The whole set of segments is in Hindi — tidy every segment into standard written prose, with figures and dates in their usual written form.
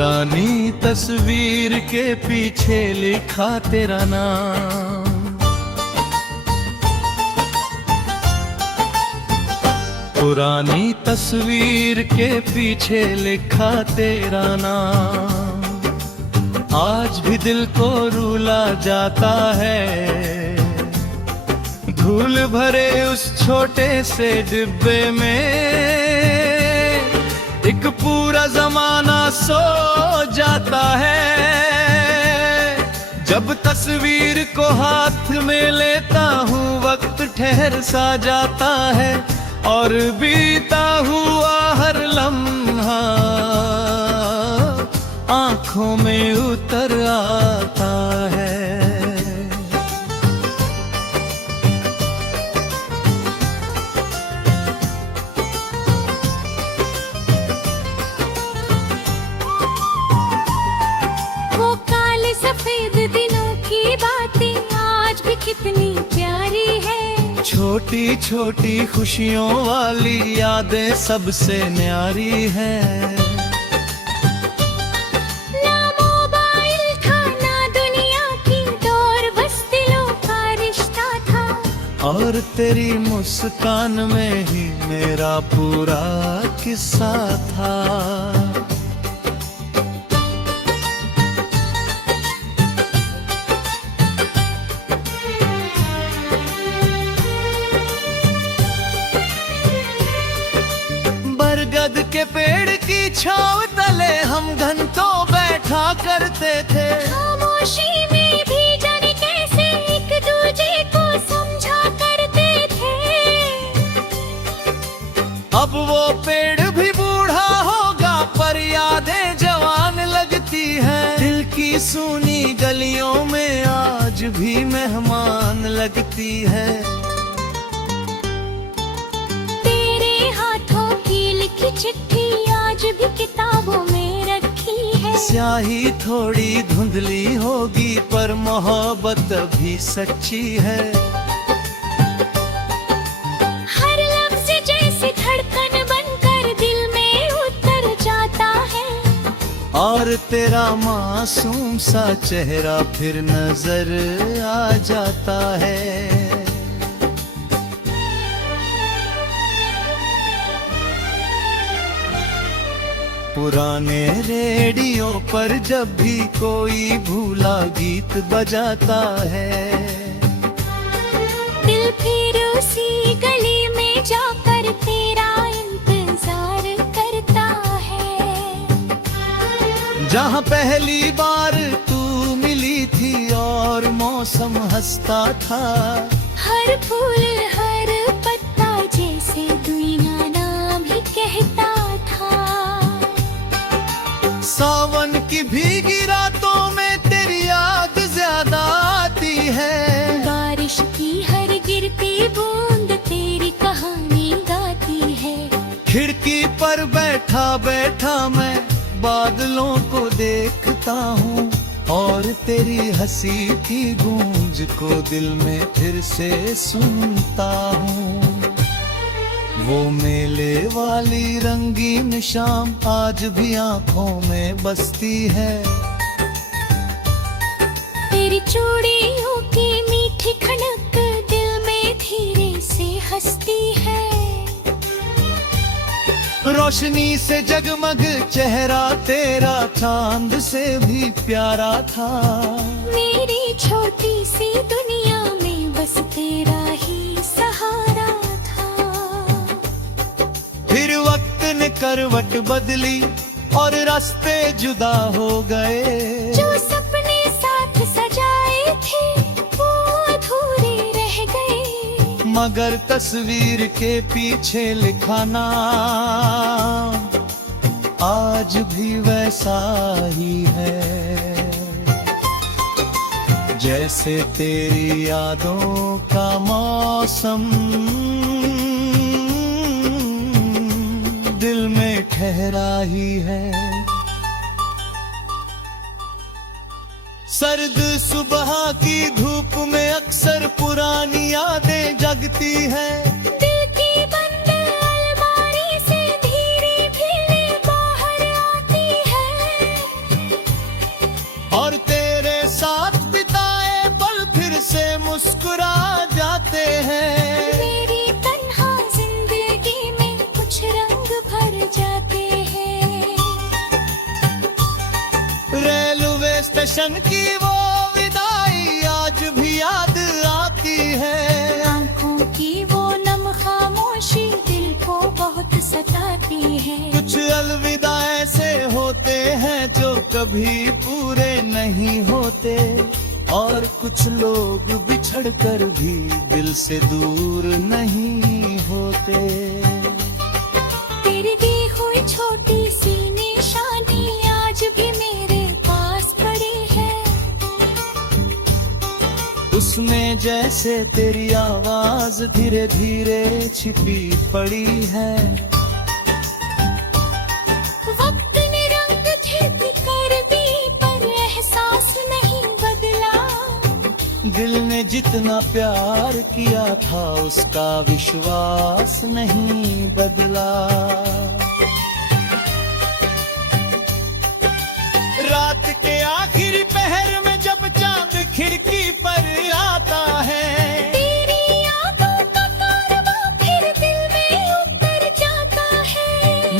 पुरानी तस्वीर के पीछे लिखा तेरा नाम, पुरानी तस्वीर के पीछे लिखा तेरा नाम। आज भी दिल को रुला जाता है, धूल भरे उस छोटे से डिब्बे में एक पूरा जमाना सो जाता है। जब तस्वीर को हाथ में लेता हूँ वक्त ठहर सा जाता है, और बीता हुआ हर लम्हा आँखों में उतर आता है। सफेद दिनों की बातें आज भी कितनी प्यारी है, छोटी छोटी खुशियों वाली यादें सबसे न्यारी है। ना मोबाइल था ना दुनिया की दौर, बस दिलों का रिश्ता था, और तेरी मुस्कान में ही मेरा पूरा किस्सा था। बरगद के पेड़ की छांव तले हम घंटों बैठा करते थे, खामोशी में भी जाने कैसे एक दूजे को समझा करते थे। अब वो पेड़ भी बूढ़ा होगा पर यादें जवान लगती हैं। दिल की सूनी गलियों में आज भी मेहमान लगती है। चिट्ठी आज भी किताबों में रखी है, स्याही थोड़ी धुंधली होगी पर मोहब्बत अभी सच्ची है। हर लफ्ज़ जैसे धड़कन बनकर दिल में उतर जाता है, और तेरा मासूम सा चेहरा फिर नजर आ जाता है। पुराने रेडियो पर जब भी कोई भूला गीत बजाता है, दिल फिर उसी गली में जाकर तेरा इंतजार करता है। जहाँ पहली बार तू मिली थी और मौसम हंसता था, हर फूल हर पत्ता जैसे दुनिया नाम ही कहता था। सावन की भीगी रातों में तेरी याद ज्यादा आती है, बारिश की हर गिरती बूंद तेरी कहानी गाती है। खिड़की पर बैठा बैठा मैं बादलों को देखता हूँ, और तेरी हंसी की गूंज को दिल में फिर से सुनता हूँ। वो मेले वाली रंगीन शाम आज भी आंखों में बसती है, तेरी चूड़ियों की मीठी खनक दिल में धीरे से हंसती है। रोशनी से जगमग चेहरा तेरा चांद से भी प्यारा था। मेरी छोटी सी दुनिया में बस तेरा ही सहारा था। फिर वक्त ने करवट बदली और रास्ते जुदा हो गए, जो सपने साथ सजाए थे वो अधूरे रह गए, मगर तस्वीर के पीछे लिखा नाम आज भी वैसा ही है, जैसे तेरी यादों का मौसम दिल में ठहरा ही है। सर्द सुबह की धूप में अक्सर पुरानी यादें जगती हैं, दिल की बंद अलमारी से धीरे धीरे बाहर आती है। कभी पूरे नहीं होते, और कुछ लोग बिछड़कर भी दिल से दूर नहीं होते। तेरी दी हुई छोटी सी निशानी आज भी मेरे पास पड़ी है, उसमें जैसे तेरी आवाज धीरे धीरे छिपी पड़ी है। वक्त ने रंग छिप कर दी पर एहसास नहीं बदला, दिल ने जितना प्यार किया था उसका विश्वास नहीं बदला। रात के आखिरी पहर में जब चांद खिड़की पर आता है, तेरी यादों का कारवां फिर दिल में उतर जाता है।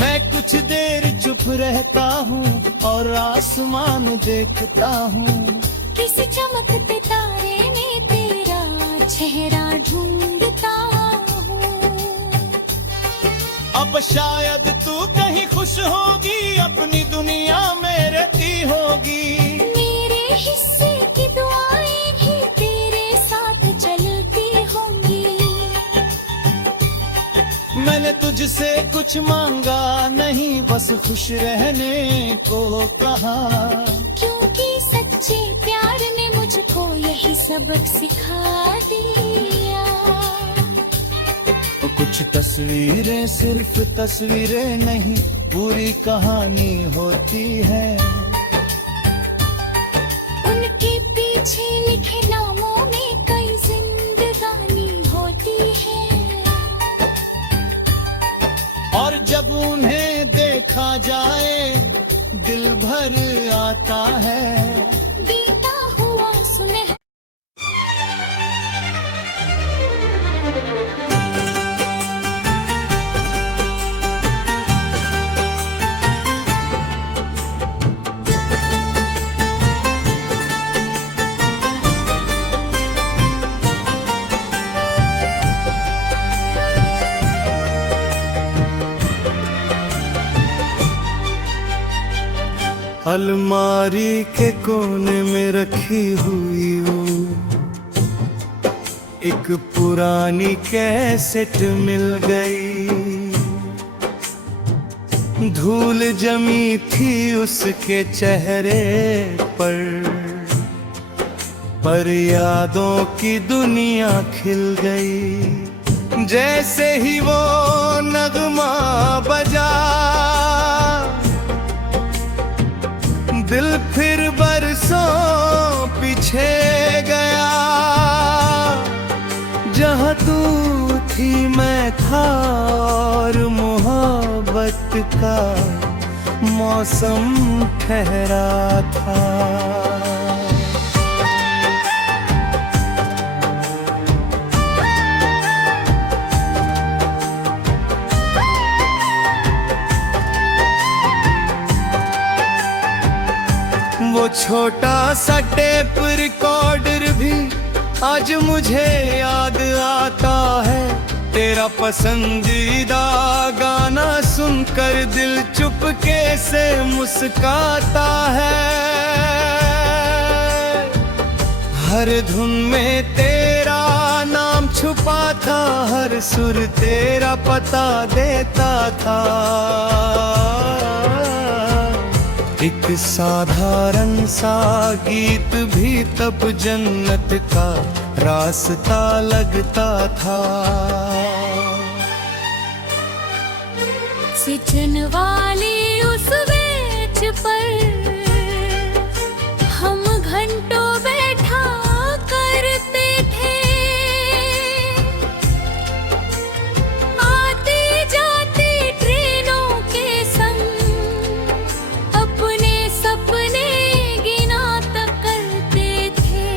मैं कुछ देर चुप रहता हूँ और आसमान देखता हूँ, किसी चमकते तारे में तेरा चेहरा ढूंढता हूँ। अब शायद तू कहीं खुश होगी, अपनी दुनिया में रहती होगी। मेरे हिस्से की दुआएं भी तेरे साथ चलती होंगी। मैंने तुझसे कुछ मांगा नहीं, बस खुश रहने को कहा, क्योंकि सच्चे प्यार ने मुझको यही सबक सिखा दिया। कुछ तस्वीरें सिर्फ तस्वीरें नहीं, पूरी कहानी होती है। उनके पीछे लिखे नामों में कई जिंदगानी होती है, और जब उन्हें देखा जाए दिल भर आता है। बीता हुआ सुनहरा अलमारी के कोने में रखी हुई वो एक पुरानी कैसेट मिल गई। धूल जमी थी उसके चेहरे पर यादों की दुनिया खिल गई। जैसे ही वो नगमा बजा, दिल फिर बरसों पीछे गया। जहाँ तू थी मैं था, और मोहब्बत का मौसम ठहरा था। वो छोटा सा टेप रिकॉर्डर भी आज मुझे याद आता है। तेरा पसंदीदा गाना सुनकर दिल चुपके से मुस्काता है। हर धुन में तेरा नाम छुपा था, हर सुर तेरा पता देता था। एक साधारण सा गीत भी तब जन्नत का रास्ता लगता था। सिचन वाली उस बेंच पर हम घंटों बैठा करते थे। आते जाते ट्रेनों के संग अपने सपने गिना तक करते थे।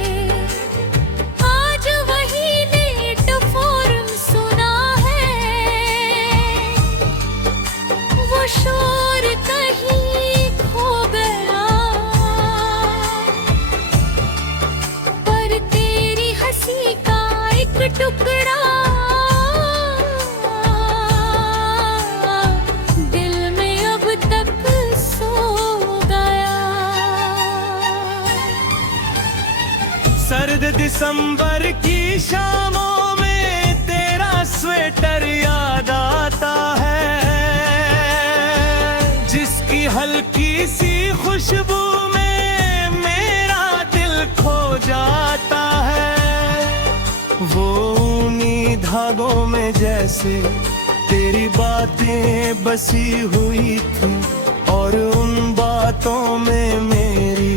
आज वही लेट फॉर्म सुना है, वो शोर कहीं खो गया। पर तेरी हंसी का एक टुकड़ा दिल में अब तक सो गया। सर्द दिसंबर की शामों में तेरा स्वेटर याद आता है, जिसकी हल्की सी खुशबू में मेरा दिल खो जाता है। वो ऊनी धागों में जैसे तेरी बातें बसी हुई थी, और उन बातों में मेरी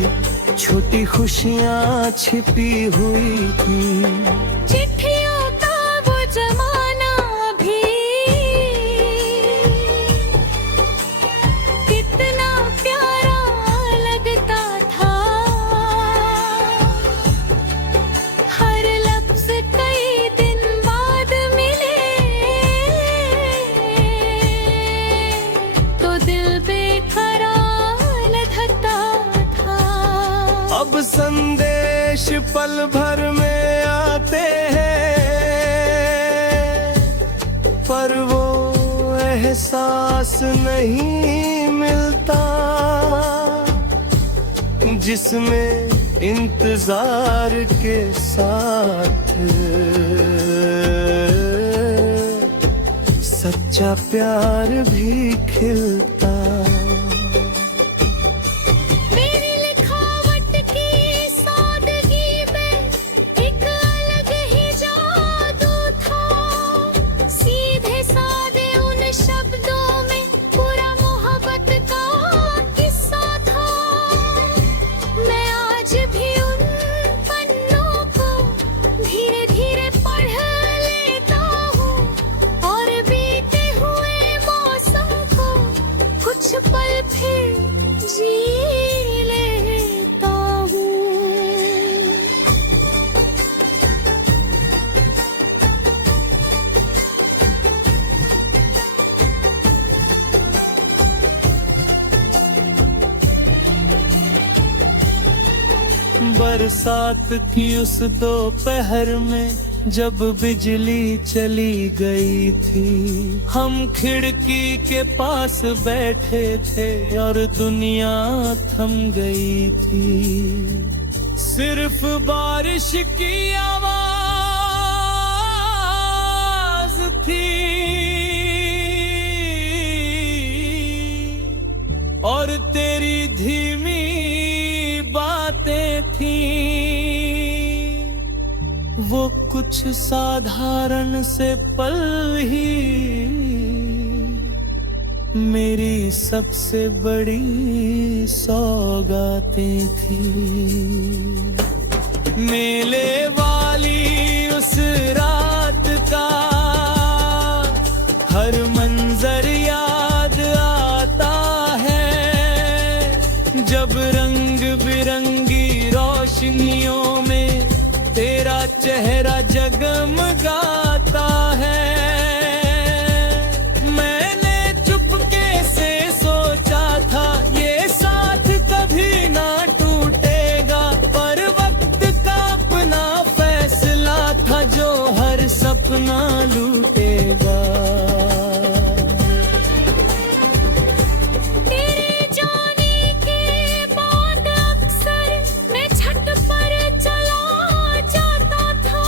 छोटी खुशियाँ छिपी हुई थी। चिट्ठियों का वो जमाना भी कितना प्यारा लगता था, हर लफ्ज कई दिन बाद मिले तो दिल बेकरार लगता था। अब संदेश पल भर में आते हैं, पर वो एहसास नहीं मिलता जिसमें इंतजार के साथ सच्चा प्यार भी खिलता। मेरी लिखावट की सादगी में एक अलग ही जादू था, सीधे सादे उन शब्दों में पूरा मोहब्बत का किस्सा था। मैं आज भी उन पन्नों को धीरे धीरे पढ़ लेता हूँ, और बीते हुए मौसम को कुछ पल फिर जी लेता हूँ। बरसात की उस दोपहर में जब बिजली चली गई थी, हम खिड़की के पास बैठे थे और दुनिया थम गई थी। सिर्फ बारिश की आवाज थी और तेरी धीमी बातें थी। वो कुछ साधारण से पल ही मेरी सबसे बड़ी सौगातें थी। मेले वाली उस रात का हर मंजर याद आता है, जब रंग बिरंगी रोशनियों में तेरा चेहरा जगमगाता है। मैंने चुपके से सोचा था ये साथ कभी ना टूटेगा, पर वक्त का अपना फैसला था जो हर सपना लूटेगा। तेरे जाने के बाद अक्सर मैं छत पर चला जाता था,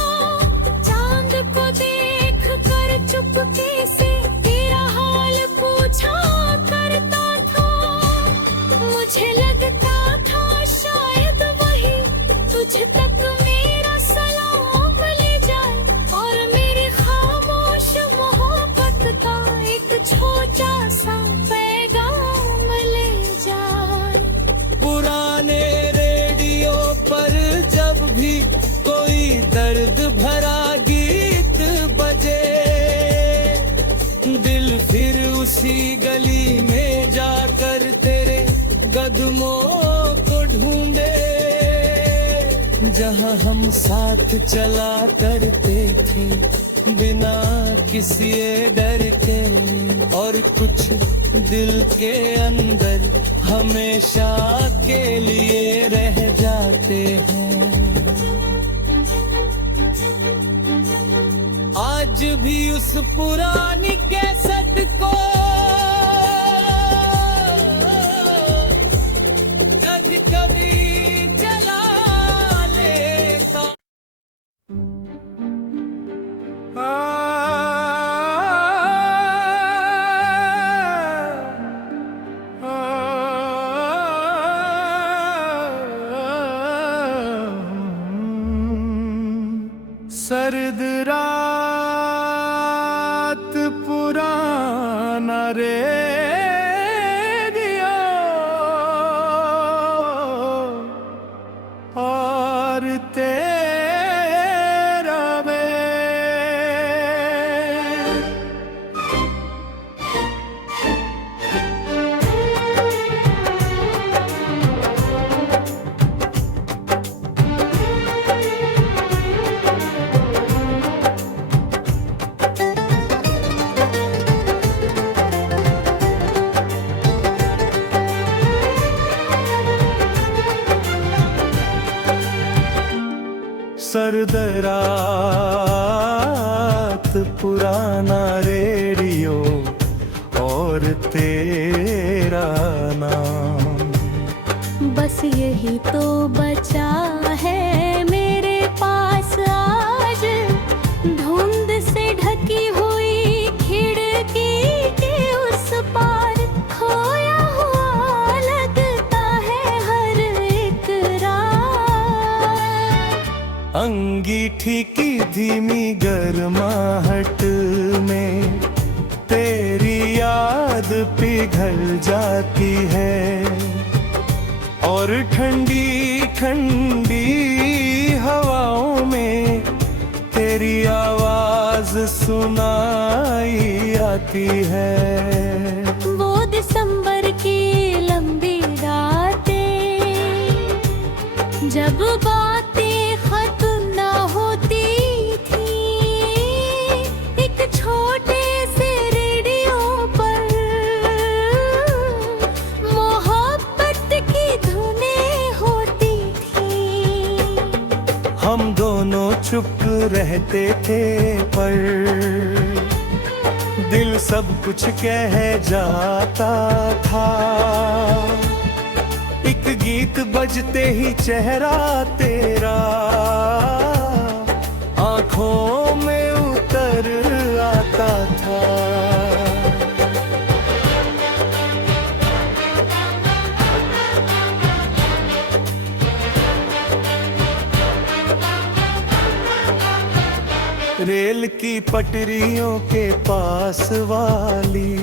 चांद को देख कर चुपके से तेरा हाल पूछा करता था। मुझे लगता था शायद वही तुझ तक मेरा सलाम ले जाए, और मेरी खामोश मोहब्बत का एक छोटा सा पैगाम ले जाए। पुराने रेडियो पर जब भी कोई दर्द भरा गीत बजे, दिल फिर उसी गली में जाकर तेरे कदमों को ढूंढे, जहां हम साथ चला करते थे बिना किसी डर के, और कुछ दिल के अंदर हमेशा के लिए रह जाते हैं। आज भी उस पुरानी कैसेट को सर्द रात पुराना रेडियो और तेरा मैं। सर्द रात पुराना रेडियो और तेरा नाम, बस यही तो बचा है मेरे पास आज। धुंध से ढकी हुई खिड़की के उस पार खोया हुआ लगता है हर एक रात। अंगीठी की धीमी गर्माहट में तेरी याद पिघल जाती है और ठंडी ठंडी हवाओं में तेरी आवाज सुनाई आती है। वो दिसंबर की लंबी रातें जब बातें खत्म ना होती थी, एक छोटे से रेडियो पर मोहब्बत की धुनें होती थी। हम दोनों चुप रहते थे पर दिल सब कुछ कह जाता था। एक गीत बजते ही चेहरा तेरा आंखों में उतर आता था। रेल की पटरियों के पास वाली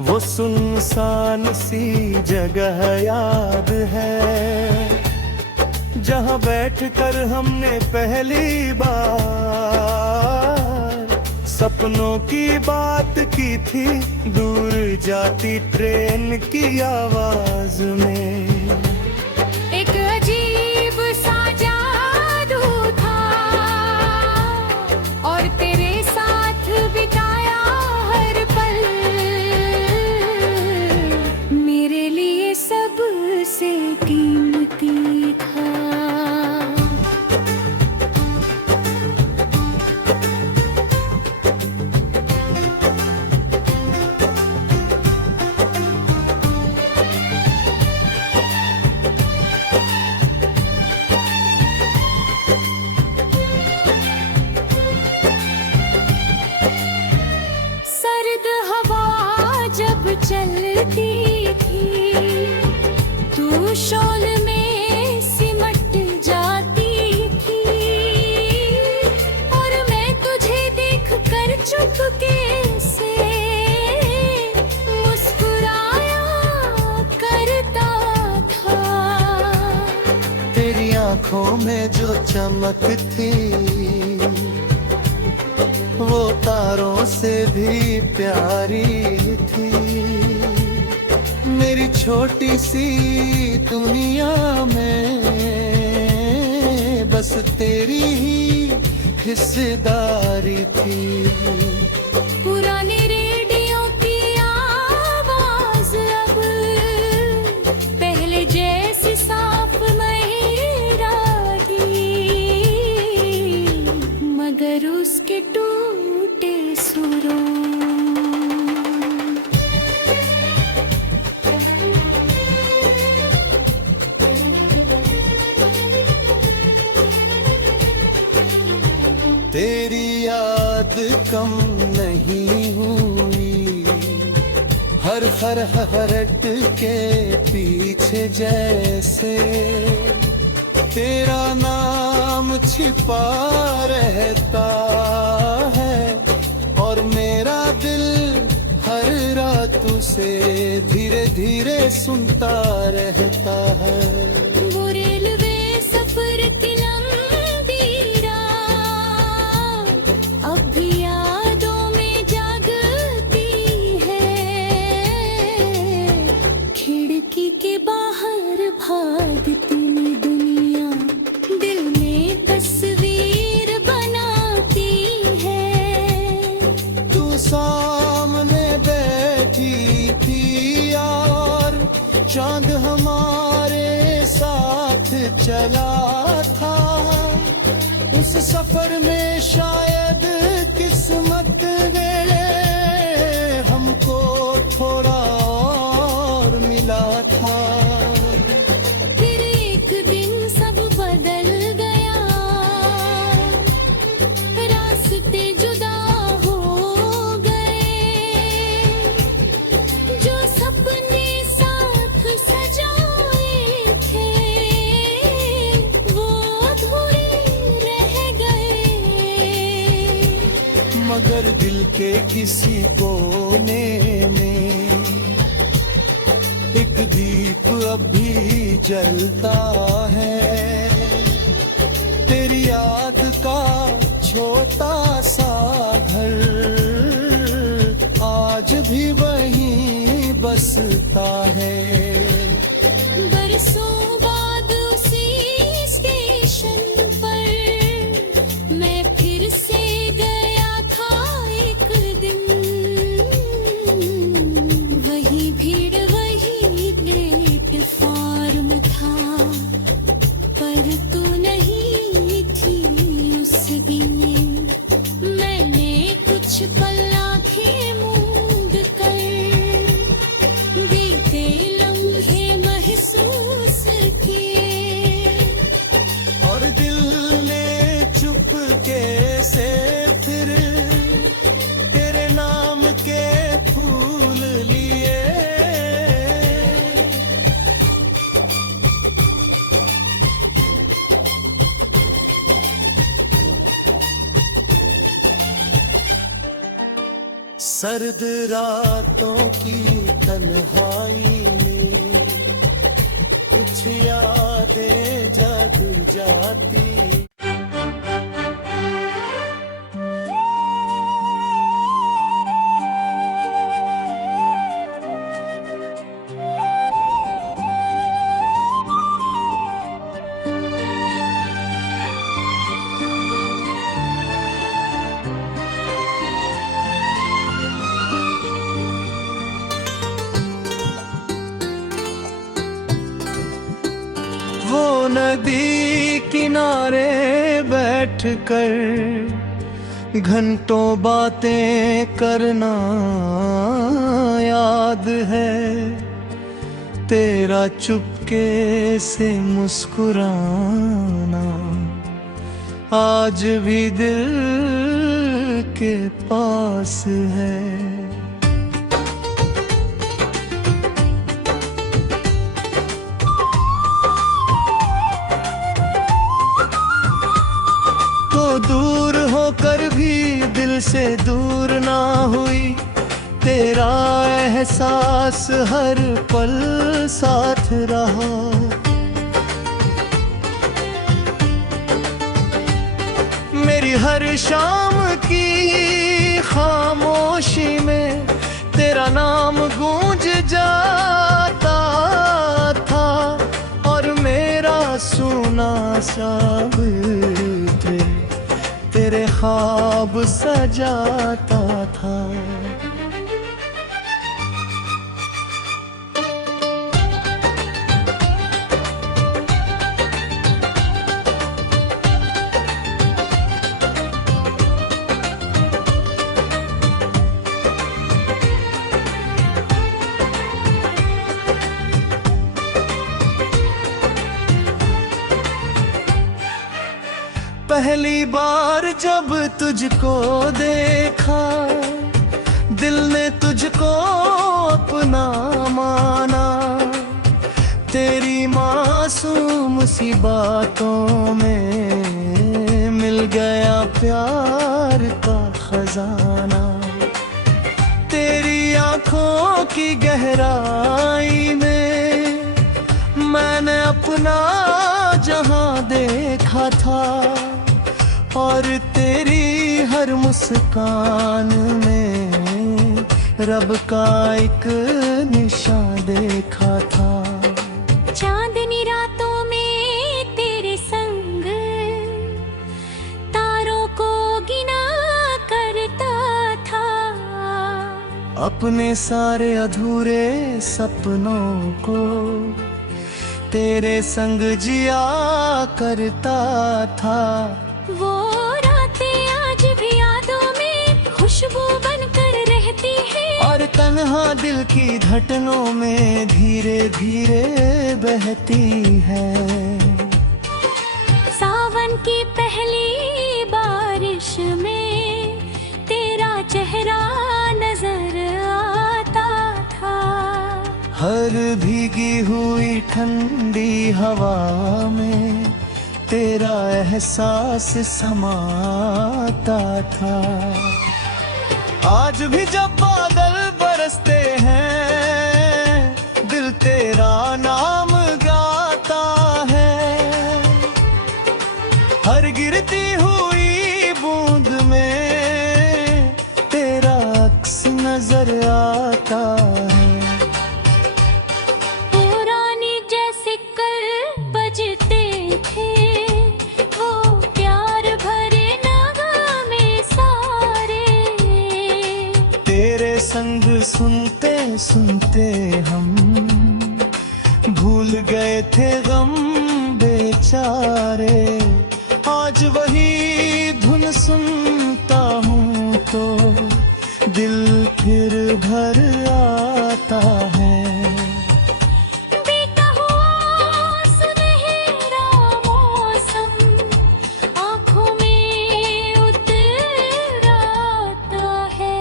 वो सुनसान सी जगह याद है, जहां बैठकर हमने पहली बार सपनों की बात की थी, दूर जाती ट्रेन की आवाज में। एक अजीब सा जादू था और तेरे साथ बिताया हर पल मेरे लिए सबसे कीमती था। सर्द हवा जब चलती थी तू शॉल में सिमट जाती थी और मैं तुझे देखकर चुपके से मुस्कुराया करता था। तेरी आंखों में जो चमक थी वो तारों से भी प्यारी थी। मेरी छोटी सी दुनिया में बस तेरी ही हिस्सेदारी थी। पुराने रेडियो की आवाज अब पहले जैसी साफ नहीं रही, मगर उसके टूटे सुरों तेरी याद कम नहीं हुई, हर हरट के पीछे जैसे तेरा नाम नाम छिपा रहता है, और मेरा दिल हर रात उसे धीरे धीरे सुनता रहता है। वो रेलवे सफर की लंबी रात अब भी यादों में जागती है। खिड़की के बाहर भागती दुनिया दिल में तस्वीर बनाती है। तू सामने बैठी थी और चांद हमारे साथ चला था। उस सफर में शायद किस्मत ने हमको थोड़ा और मिला था। फिर एक दिन सब बदल गया, रास्ते जुदा हो गए। जो सपने साथ सजाए थे वो अधूरे रह गए। मगर दिल के किसी कोने में एक दीप अब भी जलता है। तेरी याद का छोटा सा घर आज भी वहीं बसता है। बरसों बाद उसी स्टेशन पर मैं फिर से गया था एक दिन। वही भीड़ वही प्लेटफॉर्म था, पर तू नहीं थी उस दिन। मैंने कुछ पल आंखें मूंद कर बीते लम्हे महसूस किए। और दिल ने चुपके से फिर तेरे नाम के फूल लिए। सर्द रातों की तन्हाई में कुछ यादें जग जाती। वो नदी किनारे बैठकर घंटों बातें करना याद है। तेरा चुपके से मुस्कुराना आज भी दिल के पास है। दूर होकर भी दिल से दूर ना हुई। तेरा एहसास हर पल साथ रहा। मेरी हर शाम की खामोशी में तेरा नाम गूंज जाता था, और मेरा सूना सा तेरे ख्वाब सजाता था। पहली बार जब तुझको देखा दिल ने तुझको अपना माना। तेरी मासूम सी बातों में गया प्यार का खजाना। तेरी आंखों की गहराई में मैंने अपना जहां देखा था, और तेरी हर मुस्कान में रब का एक निशान देखा था। चांदनी रातों में तेरे संग तारों को गिना करता था, अपने सारे अधूरे सपनों को तेरे संग जिया करता था। वो रातें आज भी यादों में खुशबू बनकर रहती है, और तन्हा दिल की धड़कनों में धीरे धीरे बहती है। सावन की पहली बारिश में तेरा चेहरा नजर आता था। हर भीगी हुई ठंडी हवा में तेरा एहसास समाता था। आज भी जब बादल बरसते हैं दिल तेरा नाम गाता है। हर गिरती हुई बूंद में तेरा अक्स नजर आता है। पुरानी जैसे कल बजते थे वो प्यार भरे नगमे सारे, तेरे संग सुनते सुनते हम भूल गए थे गम बेचारे। आज वही धुन सुनता हूँ तो दिल फिर भर आता है। बीता हुआ सुनहरा मौसम आँखों में उतर आता है।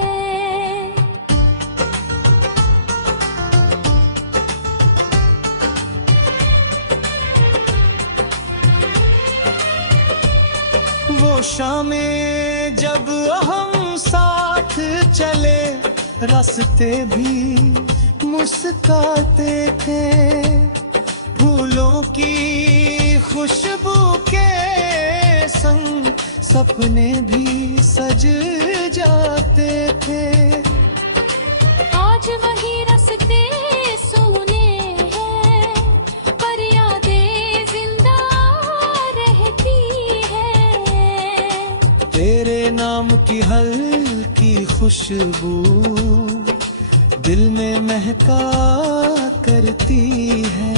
वो शामें जब हम साथ चले रास्ते भी मुस्काते थे। फूलों की खुशबू के संग सपने भी सज जाते थे। आज वही रास्ते सुने हैं पर यादें जिंदा रहती है। तेरे नाम की हल्की खुशबू दिल में महका करती है।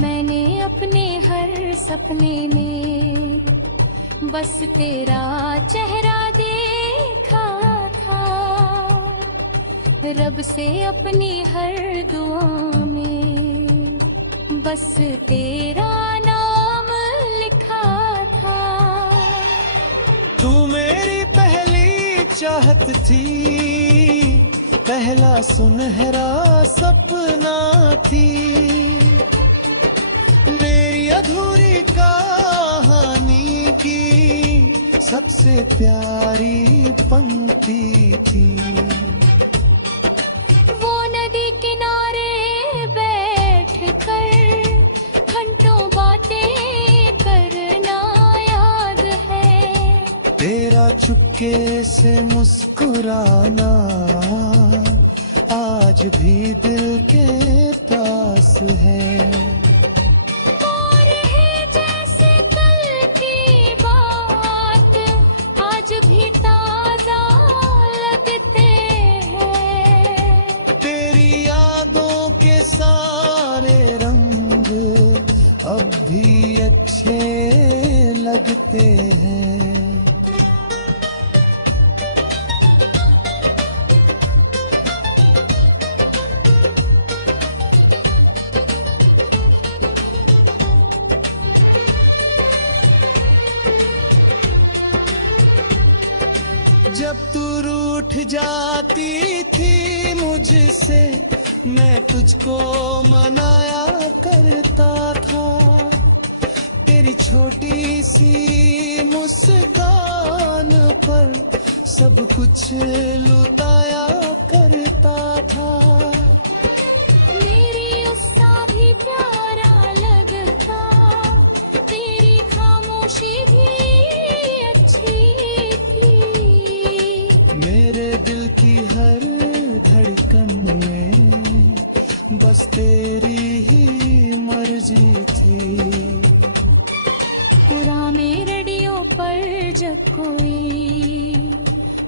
मैंने अपने हर सपने में बस तेरा चेहरा देखा था। रब से अपनी हर दुआ में बस तेरा नाम लिखा था। तू मेरी पहली चाहत थी, पहला सुनहरा सपना थी। मेरी अधूरी कहानी की सबसे प्यारी पंक्ति थी। वो नदी किनारे बैठ कर घंटों बातें करना याद है। तेरा चुपके से मुस्कुराना आज भी दिल के पास है। और है जैसे कल की बात आज भी ताजा लगते हैं। तेरी यादों के सारे रंग अब भी अच्छे लगते हैं। जब तू रूठ जाती थी मुझसे मैं तुझको मनाया करता था। तेरी तेरी छोटी सी मुस्कान पर सब कुछ लुटाया करता था। मेरी उसका भी प्यारा लगता, तेरी खामोशी भी अच्छी थी। मेरे दिल की हर धड़कन में बस तेरी ही मर्जी थी। पुराने रेडियो पर जब कोई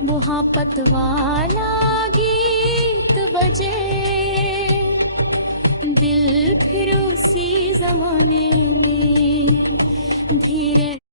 मोहब्बत वाला गीत बजे, दिल फिर उसी जमाने में धीरे